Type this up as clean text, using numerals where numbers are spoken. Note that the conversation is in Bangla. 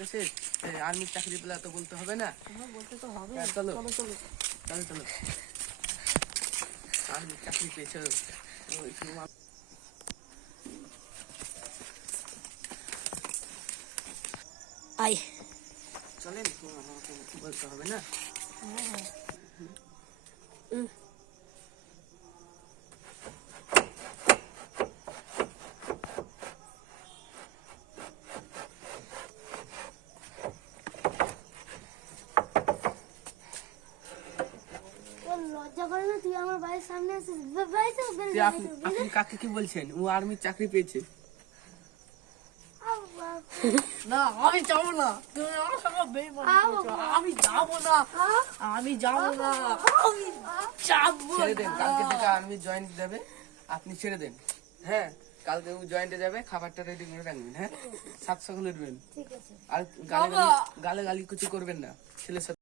পরীক্ষা শেষ, আর্মির চাকরি পেলে তো বলতে হবে না। বলতে তো হবে। চলো চলো চলো চলো চলো, আর্মির চাকরি পেয়েছো। আয়। চলেন, আমাকে বলতে হবে না। লজ্জা করে না? তুই আমার বাড়ির সামনে আসিস। আপনি কাকে কি বলছেন? ও আর্মির চাকরি পেয়েছে। না, আমি যাবো না। তুমি আমার সঙ্গে বেইমানি করছো। আমি যাবো না, আমি যাবো না, আমি যাবো ছেড়ে দেন, না। কালকে থেকে আর্মি জয়েন্ট দেবে, আপনি ছেড়ে দেন। হ্যাঁ, কালকে ও জয়েন্টে যাবে, খাবারটা রেডি করে রাখবেন। হ্যাঁ, সাত সকালে উঠবেন। ঠিক আছে। আর গালে গালি কিছু করবেন না ছেলের সাথে।